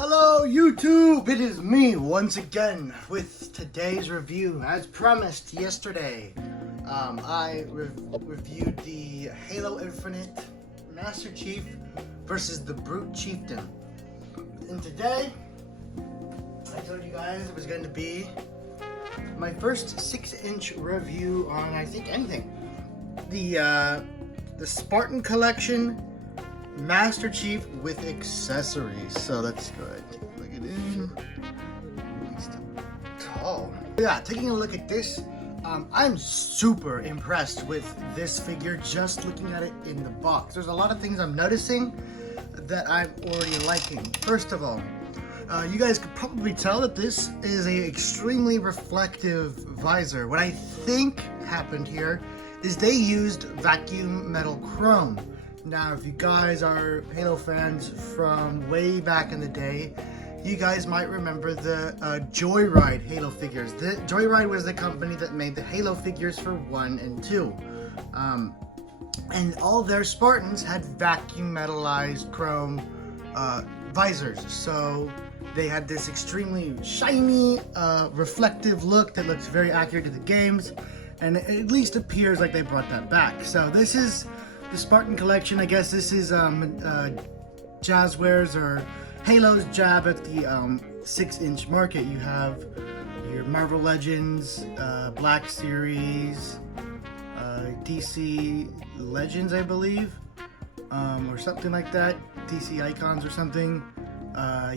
Hello YouTube, it is me once again with today's review. As promised yesterday, I reviewed the Halo Infinite Master Chief versus the Brute Chieftain. And today, I told you guys it was going to be my first 6-inch review on, I think, anything. The Spartan Collection Master Chief with accessories. So let's go ahead and take a look at it. He's tall. Yeah, taking a look at this, I'm super impressed with this figure just looking at it in the box. There's a lot of things I'm noticing that I'm already liking. First of all, you guys could probably tell that this is a extremely reflective visor. What I think happened here is they used vacuum metal chrome. Now, if you guys are Halo fans from way back in the day, you guys might remember the Joyride Halo figures. Joyride was the company that made the Halo figures for 1 and 2. And all their Spartans had vacuum metallized chrome visors. So they had this extremely shiny, reflective look that looks very accurate to the games. And it at least appears like they brought that back. So this is the Spartan Collection. I guess this is Jazzwares or Halo's jab at the 6-inch market. You have your Marvel Legends, Black Series, DC Legends, I believe, or something like that. DC Icons or something.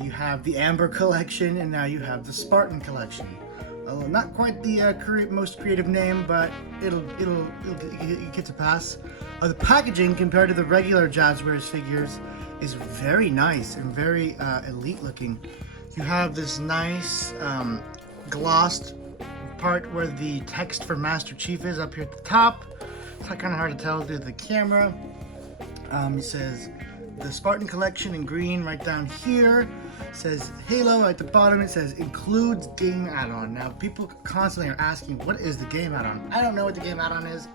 You have the Amber Collection, and now you have the Spartan Collection. Not quite the most creative name, but it'll get to pass. The packaging compared to the regular Jazzwares figures is very nice and very elite looking. You have this nice glossed part where the text for Master Chief is up here at the top. It's kind of hard to tell through the camera. It says the Spartan Collection in green right down here. It says Halo at the bottom. It says includes game add-on. Now people constantly are asking, what is the game add-on? I don't know what the game add-on is.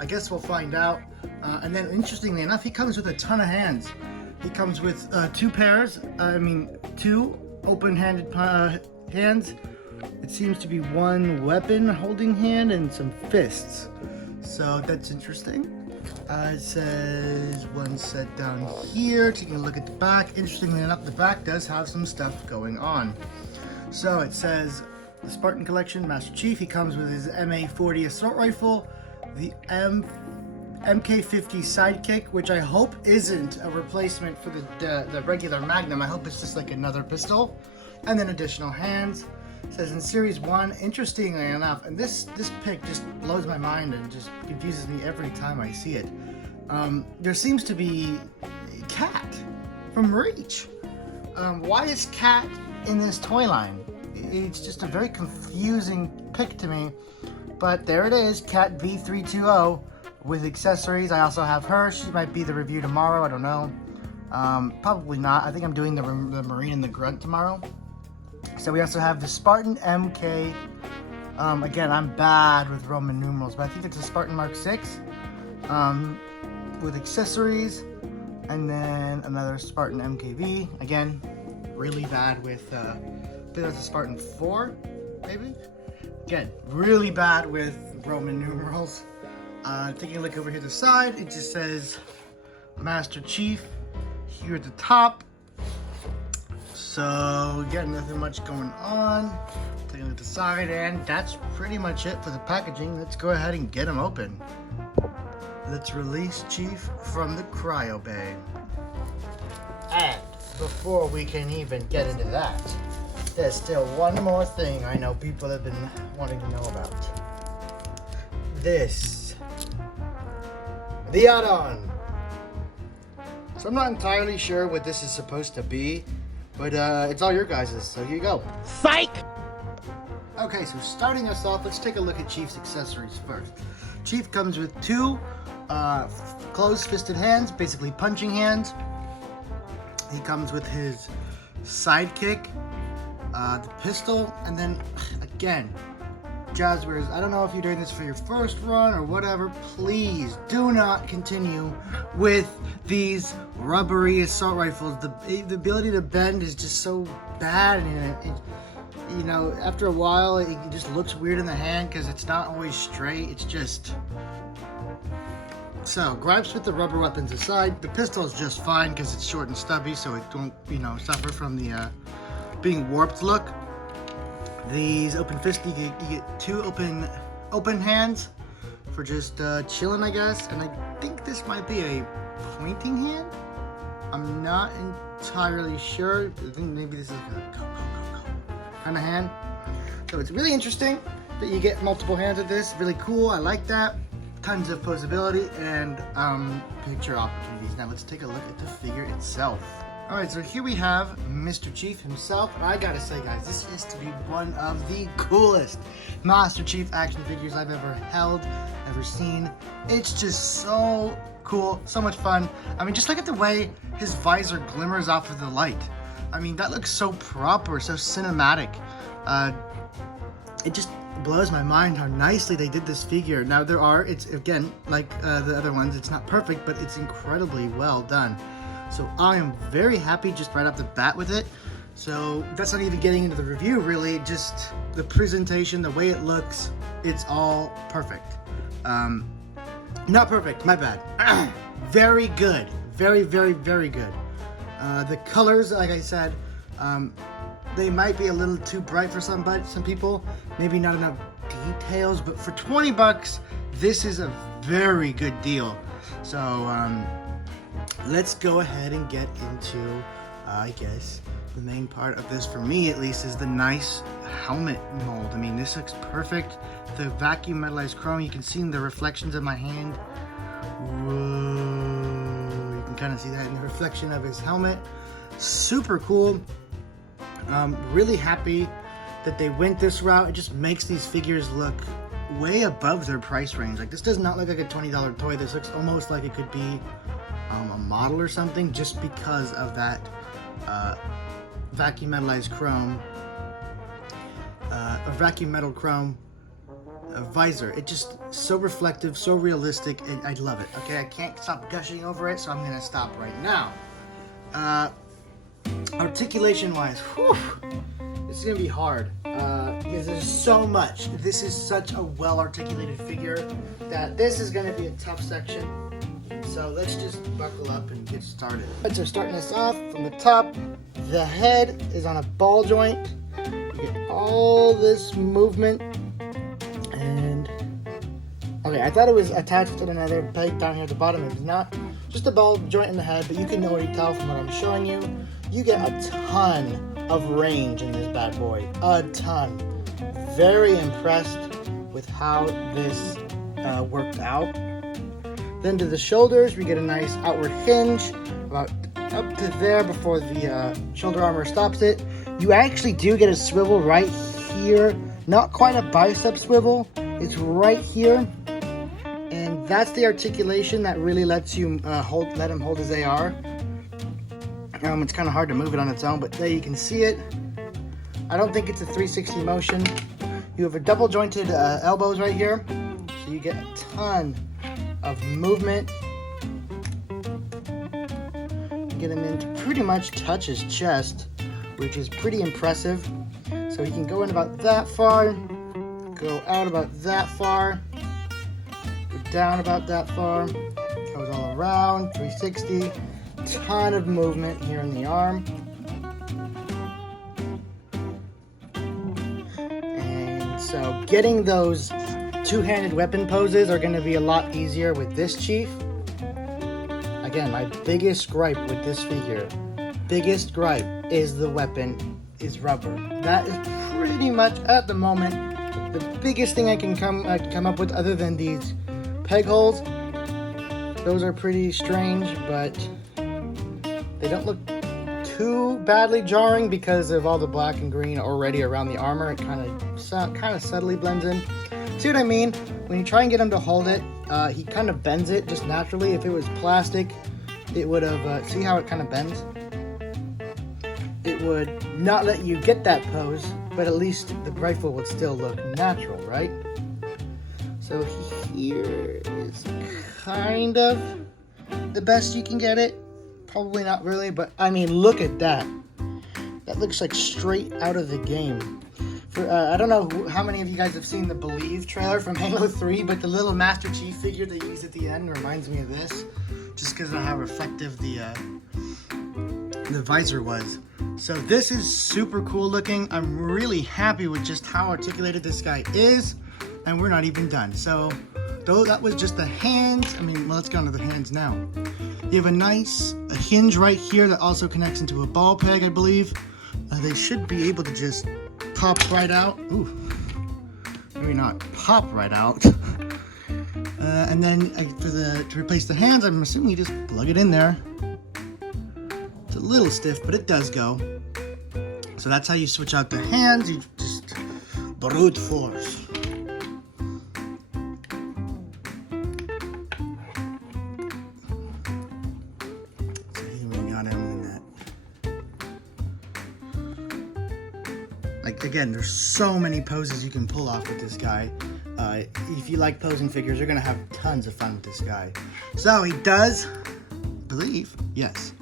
I guess we'll find out. And then interestingly enough, he comes with a ton of hands. He comes with two open-handed hands. It seems to be one weapon holding hand and some fists. So that's interesting. It says one set down here. Taking a look at the back. Interestingly enough, the back does have some stuff going on. So it says the Spartan Collection Master Chief. He comes with his MA-40 assault rifle, the MK-50 sidekick, which I hope isn't a replacement for the regular Magnum. I hope it's just like another pistol, and then additional hands. It says in Series 1, interestingly enough, and this pic just blows my mind and just confuses me every time I see it. There seems to be Cat from Reach. Why is Cat in this toy line? It's just a very confusing pic to me, but there it is, Cat V320 with accessories. I also have her. She might be the review tomorrow. I don't know. Probably not. I think I'm doing the Marine and the Grunt tomorrow. So we also have the Spartan MK. Again, I'm bad with Roman numerals, but I think it's a Spartan Mark 6 with accessories, and then another Spartan MKV. Again, really bad with I think that's a Spartan 4, maybe. Again, really bad with Roman numerals. Taking a look over here to the side, it just says Master Chief here at the top. So, again, nothing much going on. Taking a look at the side, and that's pretty much it for the packaging. Let's go ahead and get them open. Let's release Chief from the cryo bay. And before we can even get into that, there's still one more thing I know people have been wanting to know about. This. The add-on. So I'm not entirely sure what this is supposed to be, but it's all your guys's, so here you go. Psych! Okay, so starting us off, let's take a look at Chief's accessories first. Chief comes with two closed-fisted hands, basically punching hands. He comes with his sidekick, the pistol, and then, again, Jazzwares, I don't know if you're doing this for your first run or whatever, please do not continue with these rubbery assault rifles. The ability to bend is just so bad, and you know, after a while it just looks weird in the hand because it's not always straight. It's just... So, gripes with the rubber weapons aside, the pistol is just fine because it's short and stubby, so it don't, you know, suffer from the being warped look. These open fist, you get two open hands for just chilling, I guess. And I think this might be a pointing hand. I'm not entirely sure. I think maybe this is a go kind of hand. So it's really interesting that you get multiple hands with this. Really cool. I like that. Tons of posability and picture opportunities. Now let's take a look at the figure itself. Alright, so here we have Mr. Chief himself. And I gotta say, guys, this is to be one of the coolest Master Chief action figures I've ever held, ever seen. It's just so cool, so much fun. I mean, just look at the way his visor glimmers off of the light. I mean, that looks so proper, so cinematic. It just blows my mind how nicely they did this figure. Now it's again, like the other ones, it's not perfect, but it's incredibly well done. So I am very happy just right off the bat with it. So that's not even getting into the review really, just the presentation, the way it looks, it's all perfect. Not perfect, my bad. Very good, very, very, very good. The colors, like I said, they might be a little too bright for some people, maybe not enough details, but for 20 bucks, this is a very good deal. So, let's go ahead and get into, I guess, the main part of this, for me at least, is the nice helmet mold. I mean, this looks perfect. The vacuum metallized chrome, you can see in the reflections of my hand. Whoa, you can kind of see that in the reflection of his helmet. Super cool. Really happy that they went this route. It just makes these figures look way above their price range. Like, this does not look like a $20 toy. This looks almost like it could be a model or something, just because of that vacuum metallized chrome, a vacuum metal chrome visor. It just so reflective, so realistic. I love it. Okay, I can't stop gushing over it, so I'm gonna stop right now. Articulation wise, whew, this is gonna be hard because there's so much. This is such a well articulated figure that this is gonna be a tough section. So let's just buckle up and get started. Alright, so starting this off from the top, the head is on a ball joint. You get all this movement, and okay, I thought it was attached to another peg down here at the bottom. It was not. Just a ball joint in the head, but you can already tell from what I'm showing you. You get a ton of range in this bad boy. A ton. Very impressed with how this worked out. Then to the shoulders, we get a nice outward hinge, about up to there before the shoulder armor stops it. You actually do get a swivel right here. Not quite a bicep swivel. It's right here. And that's the articulation that really lets you let him hold his AR. It's kind of hard to move it on its own, but there you can see it. I don't think it's a 360 motion. You have a double jointed elbows right here, so you get a ton of movement. Get him in to pretty much touch his chest, which is pretty impressive. So he can go in about that far, go out about that far, go down about that far, goes all around, 360. Ton of movement here in the arm. And so getting those two-handed weapon poses are going to be a lot easier with this Chief. Again, my biggest gripe with this figure, is the weapon is rubber. That is pretty much, at the moment, the biggest thing I can come up with, other than these peg holes. Those are pretty strange, but they don't look too badly jarring because of all the black and green already around the armor. It kind of subtly blends in. See what I mean? When you try and get him to hold it, he kind of bends it just naturally. If it was plastic, it would have, see how it kind of bends? it would not let you get that pose, but at least the rifle would still look natural, right? So here is kind of the best you can get it. Probably not really, but I mean, look at that. That looks like straight out of the game. I don't know how many of you guys have seen the Believe trailer from Halo 3, but the little Master Chief figure they use at the end reminds me of this, just because of how reflective the visor was. So this is super cool looking. I'm really happy with just how articulated this guy is, and we're not even done. So though that was just the hands, I mean, well, let's go on to the hands now. You have a hinge right here that also connects into a ball peg, I believe. They should be able to just pop right out. Ooh, maybe not pop right out. And then to replace the hands, I'm assuming you just plug it in there. It's a little stiff, but it does go. So that's how you switch out the hands. You just brute force. Like, again, there's so many poses you can pull off with this guy. If you like posing figures, you're gonna have tons of fun with this guy. So he does, I believe, yes,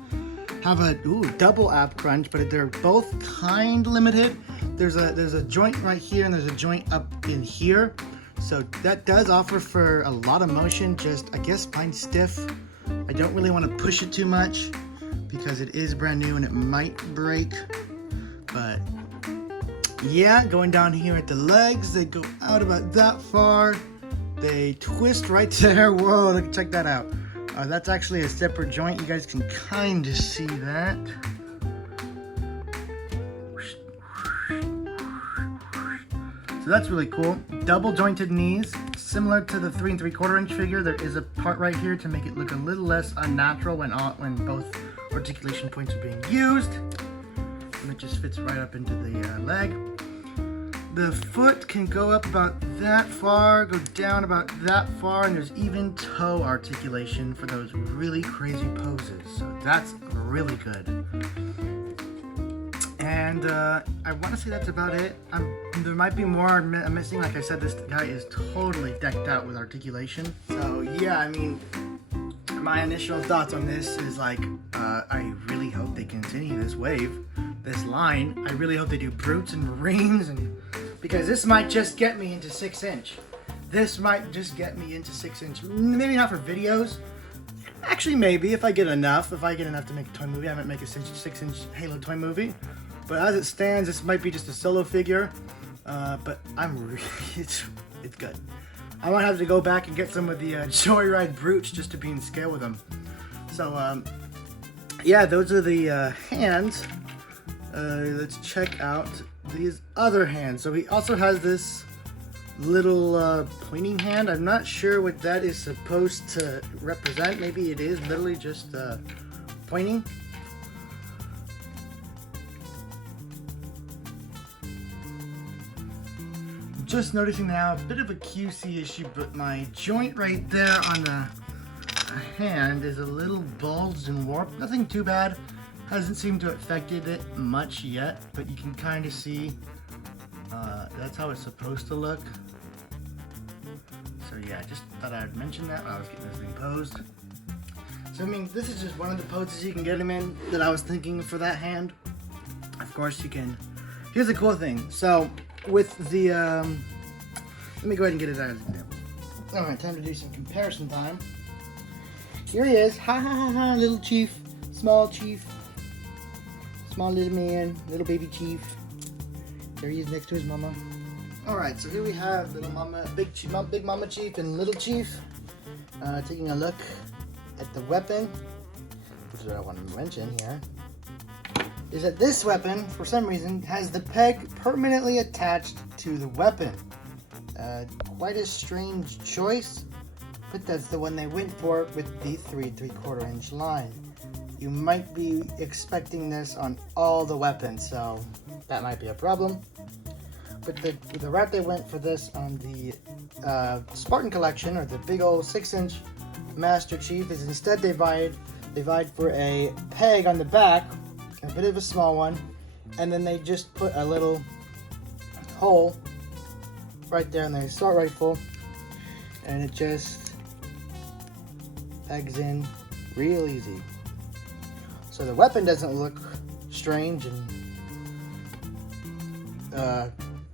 have a double ab crunch, but they're both kind of limited. There's a joint right here and there's a joint up in here. So that does offer for a lot of motion. Just, I guess mine's stiff. I don't really want to push it too much because it is brand new and it might break, but yeah, going down here at the legs, they go out about that far. They twist right there. Whoa, check that out. That's actually a separate joint. You guys can kind of see that. So that's really cool. Double jointed knees. Similar to the 3 3/4 inch figure, there is a part right here to make it look a little less unnatural when both articulation points are being used. And it just fits right up into the leg. The foot can go up about that far, go down about that far, and there's even toe articulation for those really crazy poses. So that's really good. And I want to say that's about it. There might be more I'm missing. Like I said, this guy is totally decked out with articulation. So yeah, I mean, my initial thoughts on this is like, I really hope they continue this wave, this line. I really hope they do brutes and marines, and because this might just get me into 6-inch. This might just get me into 6-inch. Maybe not for videos. Actually, maybe if I get enough. If I get enough to make a toy movie, I might make a 6-inch Halo toy movie. But as it stands, this might be just a solo figure. But I'm really, it's good. I might have to go back and get some of the Joyride brutes just to be in scale with them. So yeah, those are the hands. Let's check out these other hands. So he also has this little pointing hand. I'm not sure what that is supposed to represent. Maybe it is literally just pointing. Just noticing now a bit of a QC issue, but my joint right there on the hand is a little bulged and warped. Nothing too bad. Hasn't seemed to have affected it much yet, but you can kind of see that's how it's supposed to look. So yeah, just thought I'd mention that when I was getting this thing posed. So I mean, this is just one of the poses you can get him in that I was thinking for that hand. Of course you can. Here's the cool thing. So with the, let me go ahead and get it out as an example. Alright, time to do some comparison time. Here he is, ha ha ha ha, little chief, small little man, little baby chief. There he is next to his mama. Alright, so here we have little mama, big mama chief and little chief. Taking a look at the weapon, which is what I want to mention here, is that this weapon, for some reason, has the peg permanently attached to the weapon. Quite a strange choice, but that's the one they went for with the 3 3/4 inch line. You might be expecting this on all the weapons, so that might be a problem. But the route they went for this on the Spartan Collection, or the big old 6-inch Master Chief, is instead they vied for a peg on the back, a bit of a small one, and then they just put a little hole right there in the assault rifle, and it just pegs in real easy. So the weapon doesn't look strange and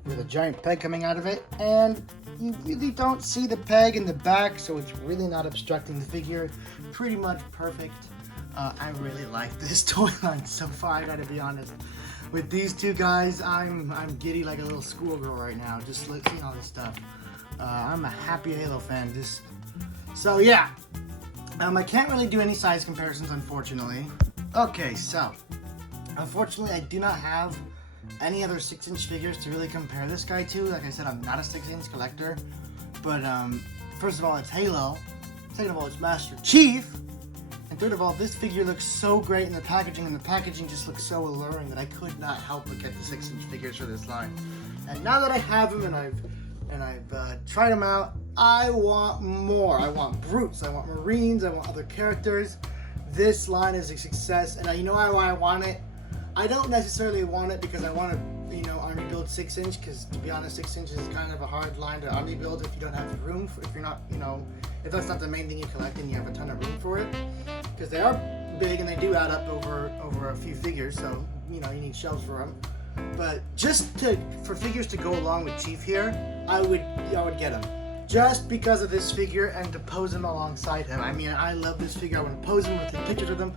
with a giant peg coming out of it, and you really don't see the peg in the back, so it's really not obstructing the figure. Pretty much perfect. I really like this toy line so far, I gotta be honest. With these two guys, I'm giddy like a little schoolgirl right now, just seeing all this stuff. I'm a happy Halo fan. So yeah, I can't really do any size comparisons, unfortunately. Okay, so unfortunately I do not have any other 6-inch figures to really compare this guy to. Like I said, I'm not a 6-inch collector, but first of all, it's Halo. Second of all, it's Master Chief. And third of all, this figure looks so great in the packaging, and the packaging just looks so alluring that I could not help but get the 6-inch figures for this line. And now that I have them and I've tried them out, I want more. I want Brutes, I want Marines, I want other characters. This line is a success, and you know why I want it? I don't necessarily want it because I want to, army build 6-inch, because to be honest, 6 inches is kind of a hard line to army build if you don't have the room, if you're not, if that's not the main thing you collect and you have a ton of room for it. Because they are big and they do add up over a few figures, so, you need shelves for them. But just for figures to go along with Chief here, I would get him. Just because of this figure and to pose him alongside him. I mean, I love this figure. I want to pose him and take pictures with him.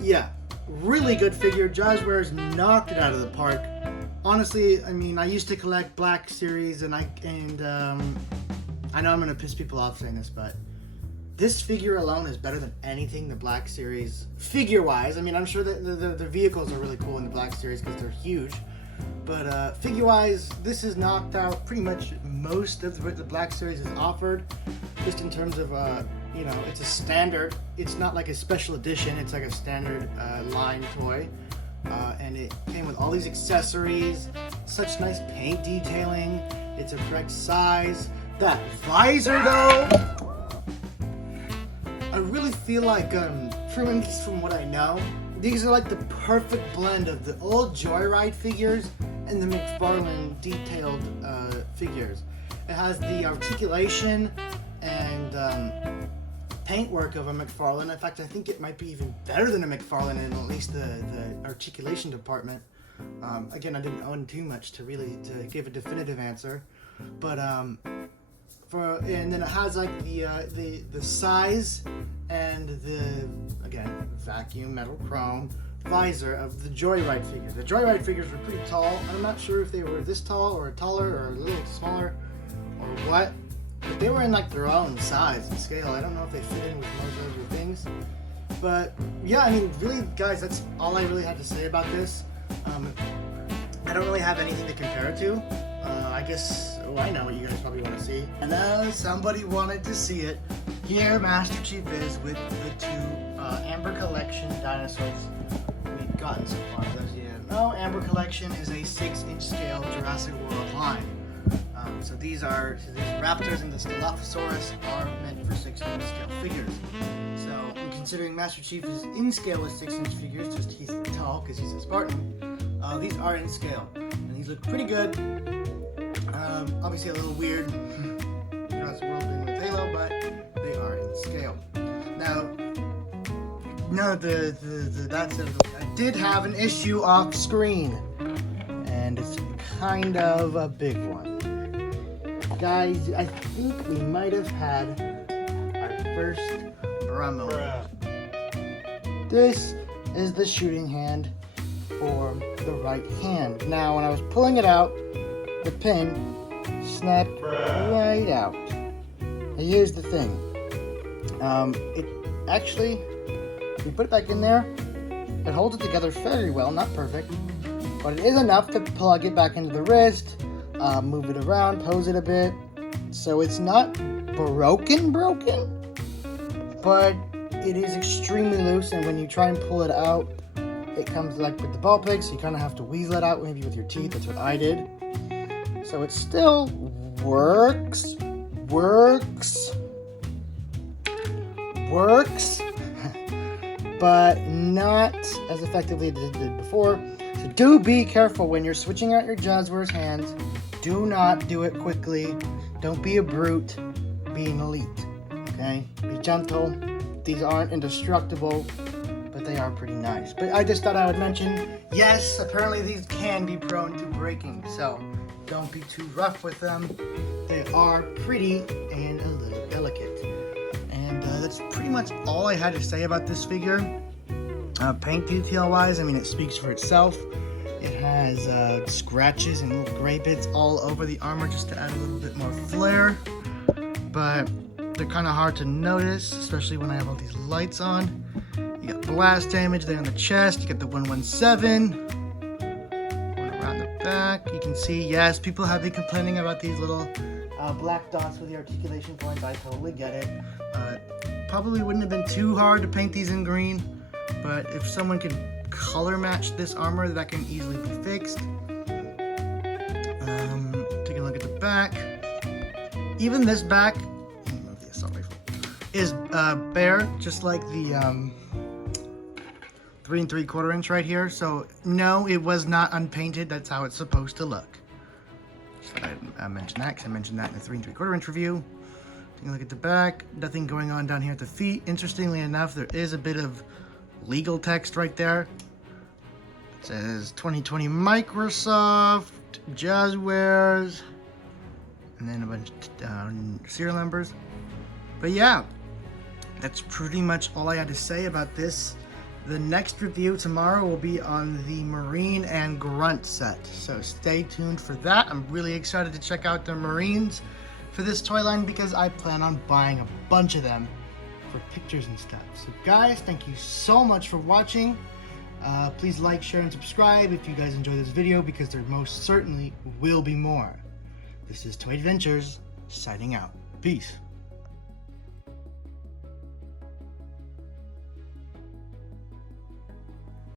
Yeah. Really good figure. Jazzwares knocked it out of the park. Honestly, I mean, I used to collect Black Series, and I know I'm gonna piss people off saying this, but this figure alone is better than anything the Black Series figure-wise. I mean, I'm sure that the vehicles are really cool in the Black Series because they're huge, but figure-wise, this has knocked out pretty much most of what the Black Series has offered, just in terms of it's a standard. It's not like a special edition. It's like a standard line toy. And it came with all these accessories, such nice paint detailing. It's a correct size. That visor, though, I really feel like, from what I know, these are like the perfect blend of the old Joyride figures and the McFarlane detailed figures. It has the articulation and paintwork of a McFarlane. In fact, I think it might be even better than a McFarlane in at least the articulation department. Again, I didn't own too much to give a definitive answer, but and then it has like the size and the vacuum metal chrome visor of the Joyride figures. The Joyride figures were pretty tall. I'm not sure if they were this tall or taller or a little smaller or what. But they were in like their own size and scale. I don't know if they fit in with most other things. But yeah, I mean, really, guys, that's all I really had to say about this. I don't really have anything to compare it to. I guess, I know what you guys probably want to see. And somebody wanted to see it. Here, Master Chief is with the two Amber Collection dinosaurs we've gotten so far. Those of you who don't know, Amber Collection is a 6-inch scale Jurassic World line. So these Raptors and the Dilophosaurus are meant for 6-inch scale figures. So considering Master Chief is in scale with 6-inch figures, just he's tall because he's a Spartan, these are in scale. And these look pretty good. Obviously a little weird, Jurassic World being with Halo, but they are in scale. Now that said, I did have an issue off screen, and it's kind of a big one. Guys, I think we might have had our first Brummo. This is the shooting hand for the right hand. Now, when I was pulling it out, the pin snapped right out. Now, here's the thing. It actually, we put it back in there, it holds it together very well, not perfect, but it is enough to plug it back into the wrist, move it around, pose it a bit, so it's not broken, but it is extremely loose, and when you try and pull it out, it comes like with the ball peg, so you kind of have to weasel it out, maybe with your teeth. That's what I did. So it still works. but not as effectively as it did before. So do be careful when you're switching out your Jazzwares hands. Do not do it quickly. Don't be a brute. Be an elite. Okay? Be gentle. These aren't indestructible, but they are pretty nice. But I just thought I would mention, yes, apparently these can be prone to breaking, so don't be too rough with them. They are pretty and a little delicate. And that's pretty much all I had to say about this figure. Paint detail wise, I mean, it speaks for itself. It has scratches and little gray bits all over the armor just to add a little bit more flair. But they're kind of hard to notice, especially when I have all these lights on. You got blast damage there on the chest. You got the 117. Going around the back, you can see, yes, people have been complaining about these little black dots with the articulation points. I totally get it. Probably wouldn't have been too hard to paint these in green, but if someone could color match this armor, that can easily be fixed. Take a look at the back. Even this back is bare, just like the 3 3/4 inch right here. So no, it was not unpainted. That's how it's supposed to look. Just thought I mentioned that because I mentioned that in the 3 3/4 inch review. Take a look at the back. Nothing going on down here at the feet. Interestingly enough, there is a bit of legal text right there. It says 2020 Microsoft, Jazzwares, and then a bunch of serial numbers. But yeah, that's pretty much all I had to say about this. The next review tomorrow will be on the Marine and Grunt set, so stay tuned for that. I'm really excited to check out the Marines for this toy line because I plan on buying a bunch of them for pictures and stuff. So guys, thank you so much for watching. Please like, share, and subscribe if you guys enjoy this video, because there most certainly will be more. This is Toy Adventures, signing out. Peace.